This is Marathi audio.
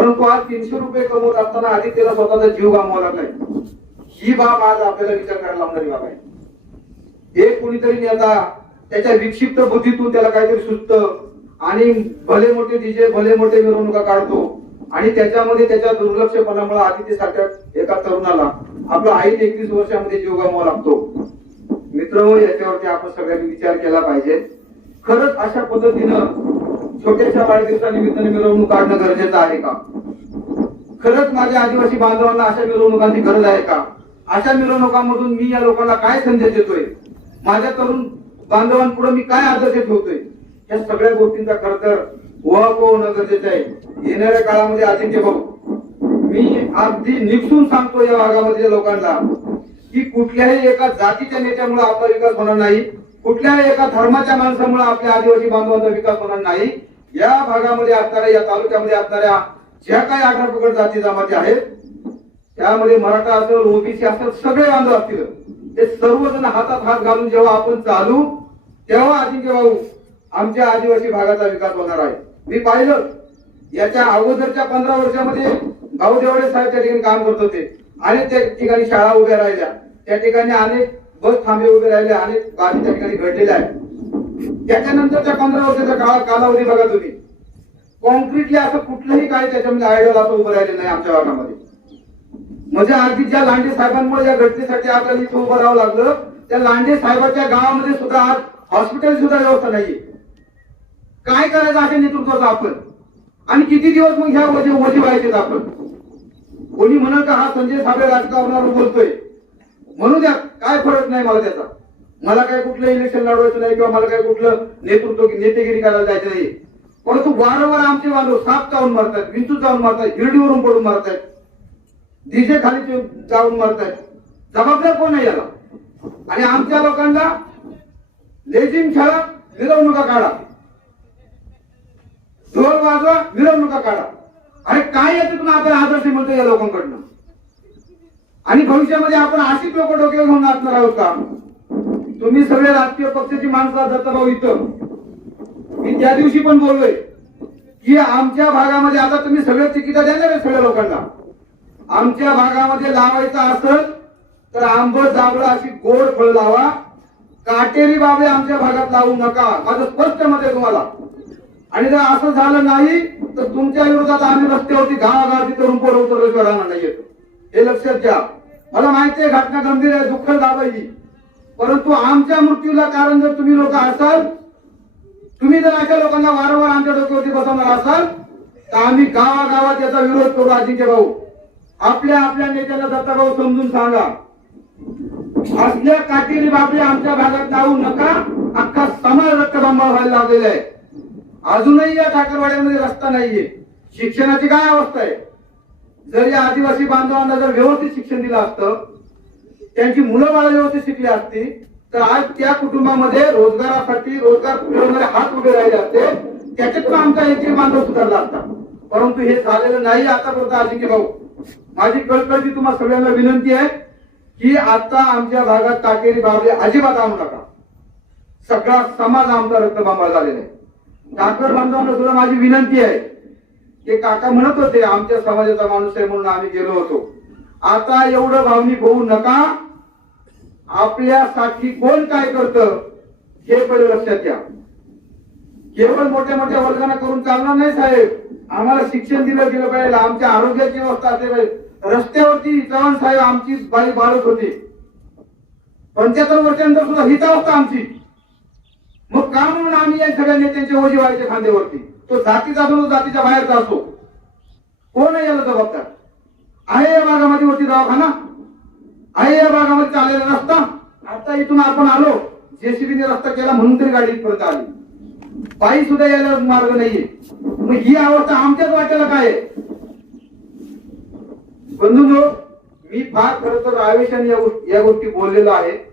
परंतु आज तीनशे रुपये कमवत असताना आधी त्याला स्वतःचा जीव गमवावा लागलाय. ही बाब आज आपल्याला विचार करायला लावणारी बाब आहे. एक कोणीतरी नेता त्याच्या विक्षिप्त बुद्धीतून त्याला काहीतरी सुचत आणि भले मोठे डीजे भले मोठे मिरवणुका काढतो आणि त्याच्यामध्ये त्याच्या दुर्लक्षपणामुळे आदित्य सारख्या एका तरुणाला आपला आई एकवीस वर्षामध्ये जीव गमवा लागतो. मित्र याच्यावरती आपण सगळ्यांनी विचार केला पाहिजे. खरंच अशा पद्धतीनं छोट्याशा वाढदिवसानिमित्ताने मिरवणूक काढणं गरजेचं आहे का? खरंच माझ्या आदिवासी बांधवांना अशा मिरवणुकांची गरज आहे का? अशा मिरवणुकांमधून मी या लोकांना काय संदेश देतोय? माझ्या तरुण बांधवांपुढे मी काय आदर्श ठेवतोय या सगळ्या गोष्टींचा खर तर उहापोह होणं गरजेचं आहे. येणाऱ्या काळामध्ये आदित्य भाऊ मी अगदी निपसून सांगतो या भागामधल्या लोकांना की कुठल्याही एका जातीच्या नेत्यामुळे आपला विकास होणार नाही. कुठल्याही एका धर्माच्या माणसामुळे आपल्या आदिवासी बांधवांचा विकास होणार नाही. या भागामध्ये असणाऱ्या या तालुक्यामध्ये असणाऱ्या ज्या काही आग्रपकड जाती जमाती आहेत त्यामध्ये मराठा असेल ओबीसी असेल सगळे बांधव असतील. ते सर्वजण हातात हात घालून जेव्हा आपण चालू तेव्हा अजिंक्य भाऊ आमच्या आदिवासी भागाचा विकास होणार आहे. मी पाहिलं याच्या अगोदरच्या पंधरा वर्षामध्ये भाऊ देवडे साहेब त्या ठिकाणी काम करत होते. अनेक त्या ठिकाणी शाळा उभ्या राहिल्या. त्या ठिकाणी अनेक बस थांबे उभे राहिले अनेक बाबी त्या ठिकाणी घडलेल्या आहेत. त्याच्यानंतरच्या पंधरा वर्षाचा काळ कालावधी बघा तुम्ही. कॉन्क्रीटली असं कुठलंही काय त्याच्यामध्ये आयडल असं उभं राहिलं नाही आमच्या भागामध्ये म्हणजे अगदी ज्या लांडे साहेबांमुळे या घटनेसाठी आपल्याला इथं उभं राहावं लागलं त्या लांडे साहेबाच्या गावामध्ये सुद्धा आज हॉस्पिटल सुद्धा व्यवस्था नाहीये. काय करायचं अशा नेतृत्वाचं आपण? आणि किती दिवस मग ह्या वजे वजी व्हायचे आपण? कोणी म्हणत का हा संजय साबळे राजकारणावर बोलतोय? म्हणू द्या काय फरक नाही मला त्याचा. मला काय कुठलं इलेक्शन लढवायचं नाही किंवा मला काय कुठलं नेतृत्व नेतेगिरी करायला जायचं नाही. परंतु वारंवार आमचे बांधव साप जाऊन मारतात विंचू जाऊन मारतात हिरडीवरून पडून मारतायत डीजे खाली चावून जाऊन जबाबदार कोण आहे याला? आणि आमच्या लोकांना लेझिम खेळा मिरवणुका काढा. ढोल वाजवा मिरवणुका काढा. अरे काय याच्यातून आपण आदर्श मिळतो या लोकांकडनं? आणि भविष्यामध्ये आपण अशीच लोक डोक्यावर घेऊन असणार आहोत का? तुम्ही सगळे राजकीय पक्षाची माणसं दत्तभाऊ इथं. मी त्या दिवशी पण बोललोय की आमच्या भागामध्ये आता तुम्ही सगळे तिकीट देणार सगळ्या लोकांना. आमच्या भागामध्ये लावायचं असेल तर आंबट जांबळ अशी गोड फळ लावा. काटेरी बाबे आमच्या भागात लावू नका. माझं स्पष्ट मत आहे तुम्हाला. आणि जर असं झालं नाही तर तुमच्या विरोधात आम्ही रस्त्यावरती गावागाव तरुण पोरं उतरल्याशिवाय राहणार नाही येतो. हे लक्षात घ्या मला माहिती आहे घटना गंभीर आहे दुःख दाबायची परंतु आमच्या मृत्यूला कारण जर तुम्ही लोक असाल तुम्ही जर अशा लोकांना वारंवार आमच्या डोक्यावरती बसवणार असाल तर आम्ही गावागावात याचा विरोध करू अजिंक्य भाऊ. आपल्या आपल्या नेत्याला दत्ताभाऊ समजून सांगा. असल्या काटेरी बाबी आमच्या भागात लावू नका अख्खा समाज रक्तबंबा व्हायला लागलेला आहे. अजूनही या ठाकरवाड्यामध्ये रस्ता नाहीये. शिक्षणाची काय अवस्था आहे? जर या आदिवासी बांधवांना जर व्यवस्थित शिक्षण दिलं असतं त्यांची मुलं बाळ व्यवस्थित शिकली असती तर आज त्या कुटुंबामध्ये रोजगारासाठी रोजगार पुरवणारे हात उभे राहिले असते. त्याच्यातून आमचा यांची बांधव सुधारला असता. परंतु हे झालेलं नाही. आतापर्यंत अजिंक्य भाऊ माझी कळकळची तुम्हाला सगळ्यांना विनंती आहे की आता आमच्या भागात टाकेरी बाबले अजिबात आणू नका. सगळा समाज आमचा रक्तबांबा झालेला आहे. काकर बांधवांना सुद्धा माझी विनंती आहे. की काका म्हणत होते आमच्या समाजाचा माणूस आहे म्हणून आम्ही गेलो होतो. आता एवढं भावनिक होऊ नका. आपल्यासाठी कोण काय करतं हे पहिले लक्षात घ्या. केवळ मोठ्या मोठ्या वर्गांना करून चालणार नाही साहेब. आम्हाला शिक्षण दिलं गेलं पाहिजे आमच्या आरोग्याची व्यवस्था असली पाहिजे. रस्त्यावरती चव्हाण साहेब आमची बाई बाळक होती. पंच्याहत्तर वर्षानंतर सुद्धा हीच अवस्था आमची. मग का म्हणून आम्ही या सगळ्या नेत्यांचे ओझी व्हायचे खांद्यावरती? तो जातीचा असो तो जातीच्या बाहेरचा असो. कोण आहे याला जबाबदार? आहे या भागामध्ये होती दवाखाना? आहे या भागामध्ये चाललेला रस्ता आता इथून आपण आलो जेसीबीने रस्ता केला म्हणून तरी गाडी इथपर्यंत आली. पायी सुद्धा यायला मार्ग नाहीये. मग ही अवस्था आमच्याच वाट्याला काय आहे? बंधूंनो मी फार खर तर आवेशाने या गोष्टी या गोष्टी बोललेलो आहे.